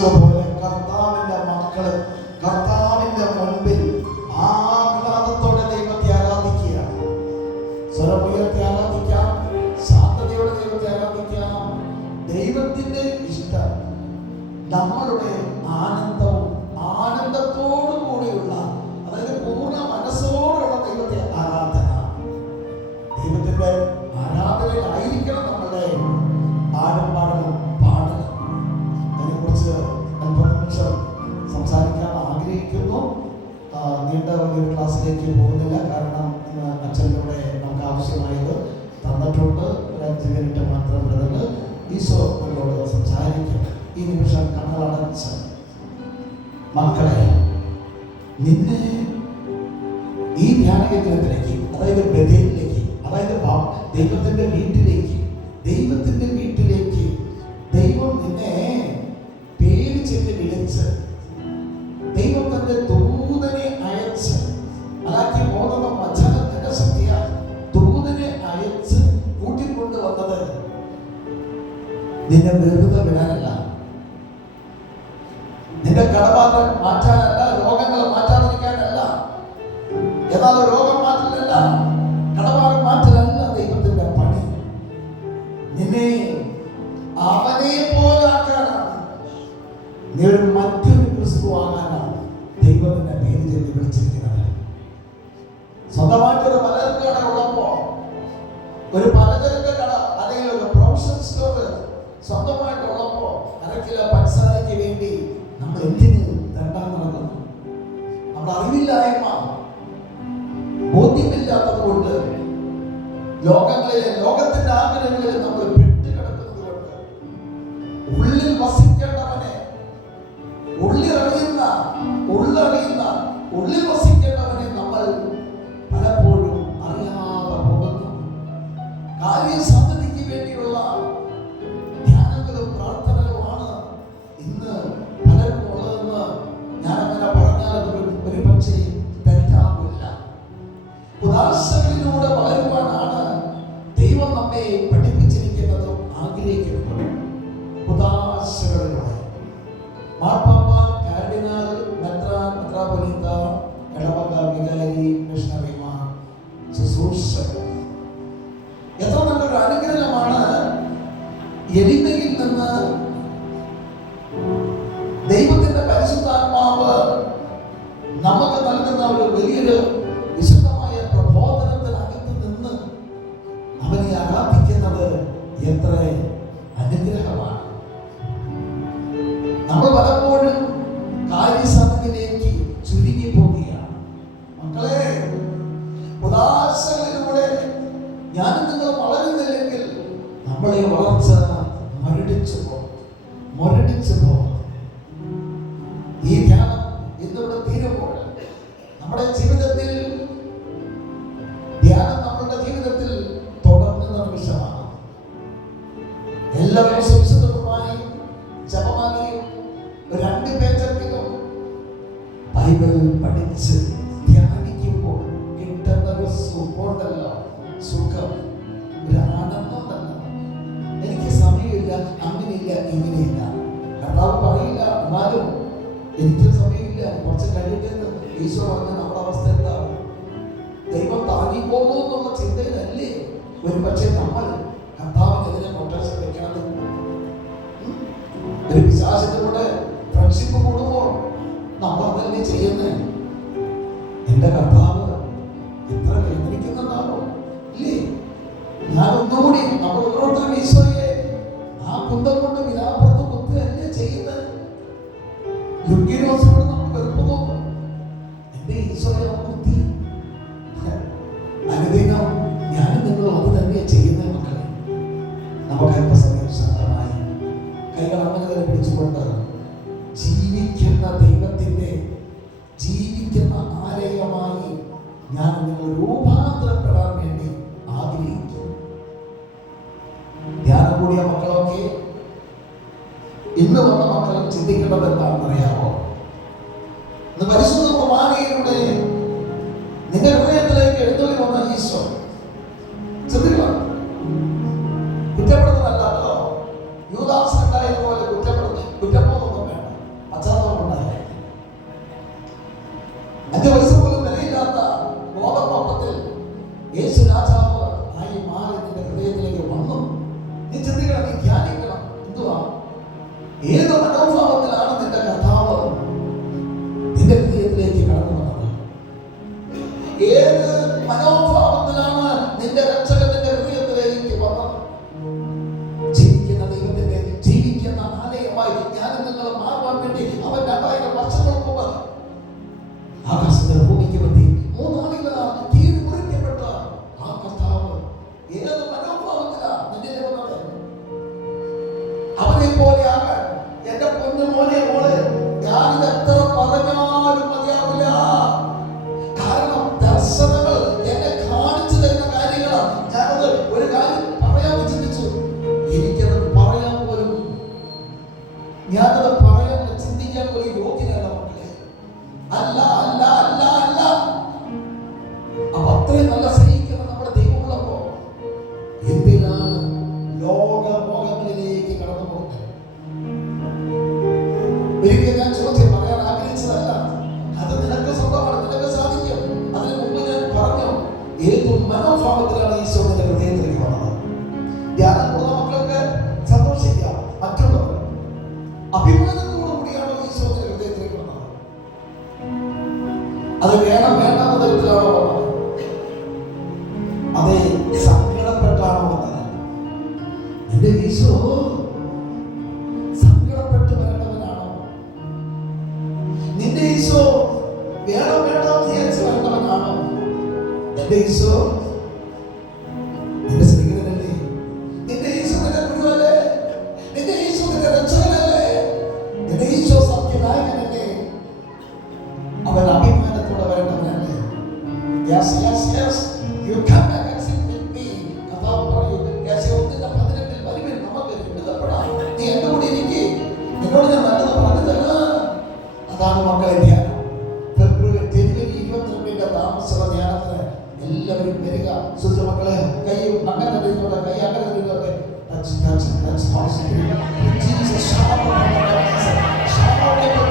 uma വലിയൊരു ക്ലാസ്സിലേക്ക് പോകുന്നില്ല. കാരണം അച്ഛനോടെ നമുക്ക് ആവശ്യമായത് തന്നിട്ടുണ്ട്. ഒരു അഞ്ച് മിനിറ്റ് മാത്രം ബ്രദറിന് ഈശോ നമ്മളോട് സംസാരിക്കും. ഈ നിമിഷം കണ്ണടച്ച് മക്കളെ നിന്നെ ഈ ധ്യാനകേന്ദ്രത്തിലേക്ക് അതായത് ബദലിലേക്ക് അതായത് ദൈവത്തിന്റെ വീട്ടിലേക്ക് ദൈവത്തിന്റെ നിന്നെ വെറുതെ വിടാനല്ല. നിന്റെ കടബാധ മാറ്റാനല്ല രോഗങ്ങൾ മാറ്റാതിരിക്കാനല്ല. എന്നാൽ രോഗം മാറ്റലല്ല കടബാധ മാറ്റലല്ല ദൈവത്തിന്റെ പണി. നിന്നെ അവനെ പോലെ നീ ഒരു മറ്റൊരു ക്രിസ്തു ആകാനാണ് ദൈവത്തിന്റെ പേര് ചെന്ന് വിളിച്ചിരിക്കുന്നത്. സ്വന്തമായിട്ടൊരു പലചരക്ക് കട ഉള്ളപ്പോ ഒരു പലചരക്ക് പഞ്ചസാരയ്ക്ക് വേണ്ടി നമ്മൾ എന്തിന് തണ്ടാൻ നടക്കുന്നു നമ്മുടെ അറിവില്ലായ്മ ബോധ്യമില്ലാത്തത് കൊണ്ട് ലോകങ്ങളിലെ ലോകത്തിന്റെ ആഗ്രഹങ്ങളിൽ നമ്മൾ പെട്ടുകിടക്കുന്നത് കൊണ്ട് ഉള്ളിൽ വസിക്കേണ്ടവനെ ഉദാശകളിലൂടെ വളരുവാനാണ് ദൈവം നമ്മെ പഠിപ്പിച്ചിരിക്കുന്നതും ആഗ്രഹിക്കുന്നതും. ഉദാശകളിലൂടെ മാർപ്പാപ്പ കാർഡിനാൾ മെത്രാൻ മെത്രാപൊലീത്ത ഇടവക വികാരി മിഷണറിമാർ ശുശ്രൂഷകർ എത്ര നല്ലൊരു അനുഗ്രഹമാണ് എളിമയിൽ നിന്ന് എത്ര അനുഗ്രഹമാണ്. നമ്മൾ പലപ്പോഴും കാര്യസാധ്യതയിലേക്ക് ചുരുങ്ങി പോവുകയാണ്. മക്കളെ ഉദാശകളിലൂടെ ഞാൻ നിങ്ങൾ വളരുന്നില്ലെങ്കിൽ നമ്മളെ വളർച്ച മുരടിച്ചു പോകും മുരടിച്ചു പോകും ബൈബിൾ പഠിച്ച് ധ്യാനിക്കുമ്പോൾ കിട്ടുന്നത് ഒരു സുഖമുണ്ടല്ലോ? സുഖം. ഒരു ആനന്ദമുണ്ടല്ലോ എനിക്ക് സമയമില്ല അങ്ങനെയില്ല ഇങ്ങനെയില്ല. കർത്താവ് പറയില്ല എന്നാലും എനിക്ക് സമയമില്ല കുറച്ച് കഴിയട്ടെ ഈശോ പറഞ്ഞ നമ്മുടെ അവസ്ഥ എന്താ ദൈവം താങ്ങിപ്പോകുന്നു എന്നുള്ള ചിന്തയിലല്ലേ? ഒരു പക്ഷേ നമ്മൾ കർത്താവിനെതിരെ കൊട്ടേഷൻ വെക്കണത്? ഒരു വിശ്വാസത്തിലൂടെ കൂടെ ഫ്രണ്ട്ഷിപ്പ് കൂടുമ്പോൾ നമ്മൾ ചെയ്യുന്നേ? എന്റെ കർത്താവ് എത്ര വേദനിക്കുന്നുണ്ടാവോ ഇല്ലേ? കൂടിയ മക്കളൊക്കെ ഇന്ന് വന്ന മക്കൾ ചിന്തിക്കേണ്ടത് എന്താണെന്ന് അറിയാമോ ഇന്ന് പരിശുദ്ധ കുർബാനയിലൂടെ നിന്റെ ഹൃദയത്തിലേക്ക് എഴുന്നള്ളി വന്ന ഈശോ. ചിന്തിക്കണം. യൂദാസ് ഏത് മനോഭാവത്തിലാണ് നിന്റെ കഥാവ് നിന്റെ ഹൃദയത്തിലേക്ക് കടന്നു വന്നത്? ഏത് മനോഭാവത്തിലാണ് നിന്റെ രക്ഷകൻ നിന്റെ ഹൃദയത്തിലേക്ക് വന്നത്? ജീവിക്കുന്ന ദൈവത്തിന്റെ ജീവിക്കുന്ന ആലയമായി ഞാൻ നിങ്ങൾ മാറുവാൻ വേണ്ടി അവന്റെ അതായത് വർഷങ്ങൾക്ക് ആകാശം 또 നിന്റെ ഈശോ സങ്കടപ്പെട്ട് വരേണ്ടവനാണോ നിന്റെ ഈശോ വേണോ വേണ്ടോ വിചാരിച്ച് വരേണ്ടവനാണോ? നിന്റെ ഈശോ എല്ലാവരും വരിക സുഹൃത്തു മക്കളെ കൈ അങ്ങനെ തട്ടിയിട്ടോട്ടെ കൈ അങ്ങനെ തട്ടിയിട്ടോട്ടെ touch touch touch Jesus shout out